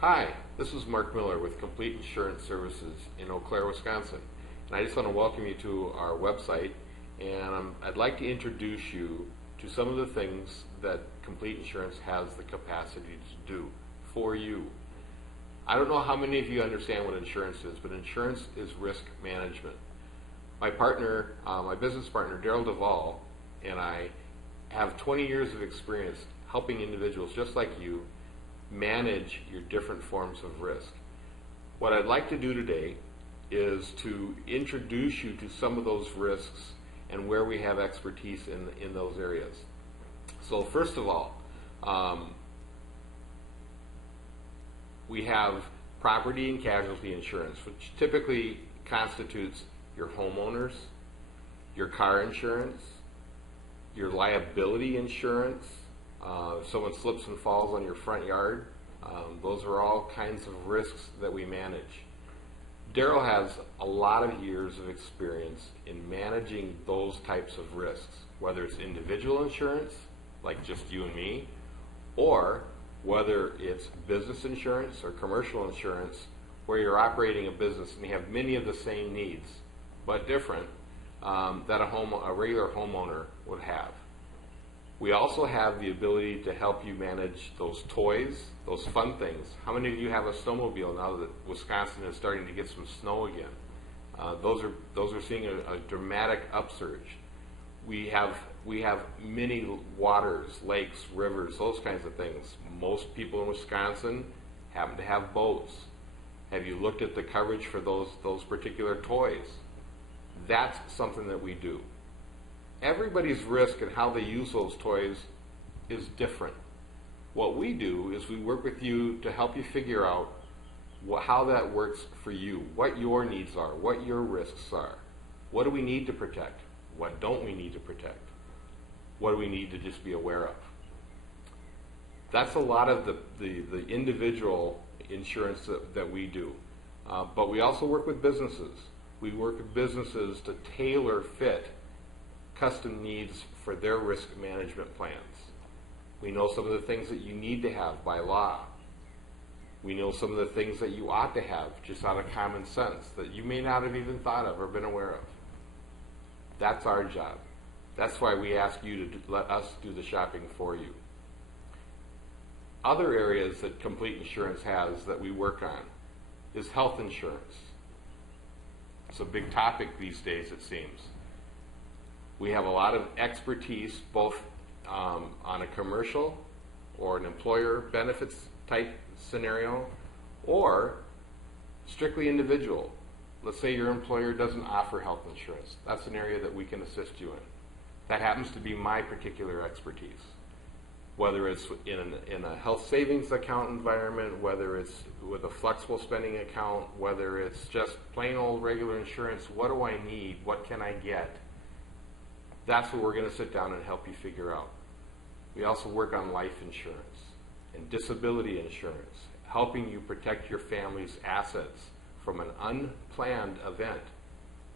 Hi, this is Mark Miller with Complete Insurance Services in Eau Claire, Wisconsin. And I just want to welcome you to our website, and I'd like to introduce you to some of the things that Complete Insurance has the capacity to do for you. I don't know how many of you understand what insurance is, but insurance is risk management. My partner, my business partner, Daryl Duvall, and I have 20 years of experience helping individuals just like you manage your different forms of risk. What I'd like to do today is to introduce you to some of those risks and where we have expertise in those areas. So first of all, we have property and casualty insurance, which typically constitutes your homeowners, your car insurance, your liability insurance. If someone slips and falls on your front yard, those are all kinds of risks that we manage. Daryl has a lot of years of experience in managing those types of risks, whether it's individual insurance, like just you and me, or whether it's business insurance or commercial insurance, where you're operating a business and you have many of the same needs, but different, that a regular homeowner would have. We also have the ability to help you manage those toys, those fun things. How many of you have a snowmobile now that Wisconsin is starting to get some snow again? Those are seeing a dramatic upsurge. We have many waters, lakes, rivers, those kinds of things. Most people in Wisconsin happen to have boats. Have you looked at the coverage for those particular toys? That's something that we do. Everybody's risk and how they use those toys is different. What we do is we work with you to help you figure out how that works for you, what your needs are, what your risks are. What do we need to protect? What don't we need to protect? What do we need to just be aware of? That's a lot of the individual insurance that we do. But we also work with businesses. We work with businesses to tailor fit custom needs for their risk management plans. We know some of the things that you need to have by law. We know some of the things that you ought to have just out of common sense that you may not have even thought of or been aware of. That's our job. That's why we ask you to let us do the shopping for you. Other areas that Complete Insurance has that we work on is health insurance. It's a big topic these days, it seems. We have a lot of expertise both on a commercial or an employer benefits type scenario or strictly individual. Let's say your employer doesn't offer health insurance. That's an area that we can assist you in. That happens to be my particular expertise. Whether it's in a health savings account environment, whether it's with a flexible spending account, whether it's just plain old regular insurance, what do I need? What can I get? That's what we're going to sit down and help you figure out. We also work on life insurance and disability insurance, helping you protect your family's assets from an unplanned event.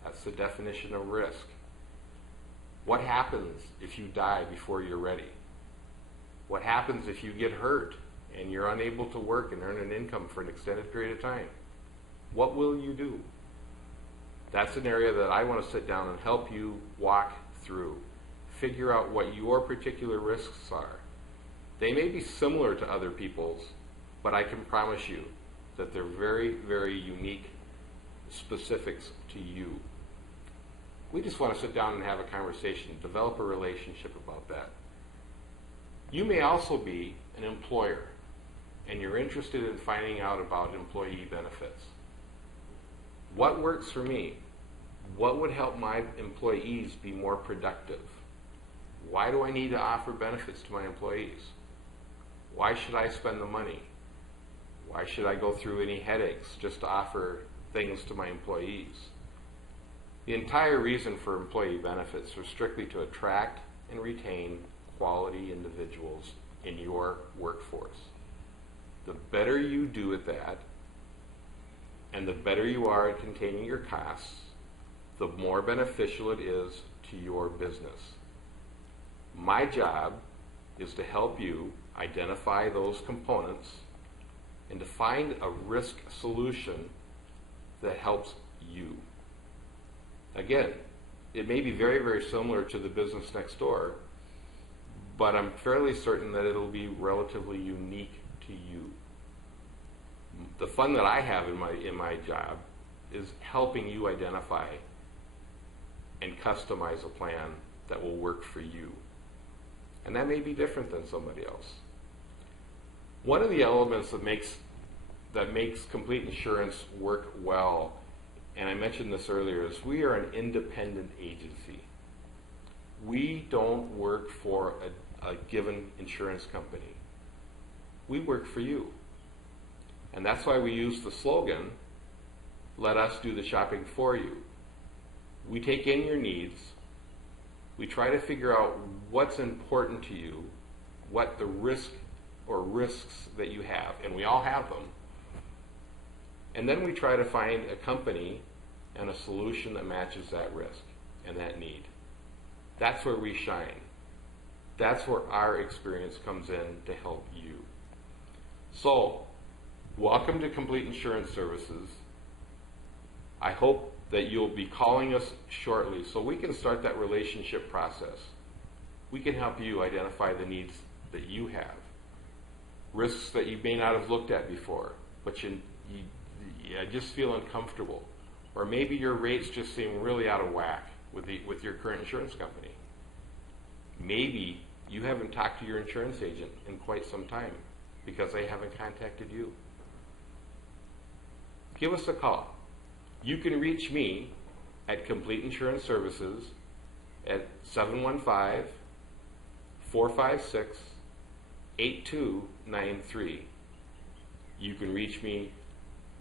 That's the definition of risk. What happens if you die before you're ready? What happens if you get hurt and you're unable to work and earn an income for an extended period of time? What will you do? That's an area that I want to sit down and help you walk through. Figure out what your particular risks are. They may be similar to other people's, but I can promise you that they're very, very unique specifics to you. We just want to sit down and have a conversation, develop a relationship about that. You may also be an employer, and you're interested in finding out about employee benefits. What works for me? What would help my employees be more productive? Why do I need to offer benefits to my employees? Why should I spend the money? Why should I go through any headaches just to offer things to my employees? The entire reason for employee benefits was strictly to attract and retain quality individuals in your workforce. The better you do at that, and the better you are at containing your costs, the more beneficial it is to your business. My job is to help you identify those components, and to find a risk solution that helps you. Again, it may be very, very similar to the business next door, but I'm fairly certain that it'll be relatively unique to you. The fun that I have in my job is helping you identify and customize a plan that will work for you. And that may be different than somebody else. One of the elements that makes Complete Insurance work well, and I mentioned this earlier, is we are an independent agency. We don't work for a given insurance company. We work for you. And that's why we use the slogan, let us do the shopping for you. We take in your needs. We try to figure out what's important to you, what the risk or risks that you have, and we all have them. And then we try to find a company and a solution that matches that risk and that need. That's where we shine. That's where our experience comes in to help you. So, welcome to Complete Insurance Services. I hope that you'll be calling us shortly so we can start that relationship process. We can help you identify the needs that you have, risks that you may not have looked at before, but you just feel uncomfortable, or maybe your rates just seem really out of whack with your current insurance company. Maybe you haven't talked to your insurance agent in quite some time because they haven't contacted you. Give us a call. You can reach me at Complete Insurance Services at 715-456-8293. You can reach me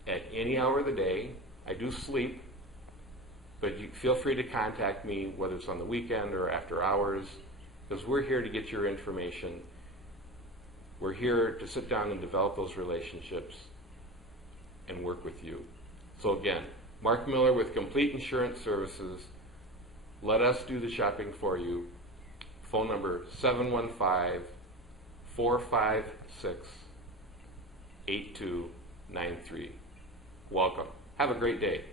at any hour of the day. I do sleep, but you feel free to contact me, whether it's on the weekend or after hours, because we're here to get your information. We're here to sit down and develop those relationships and work with you. So again, Mark Miller with Complete Insurance Services. Let us do the shopping for you. Phone number 715-456-8293. Welcome. Have a great day.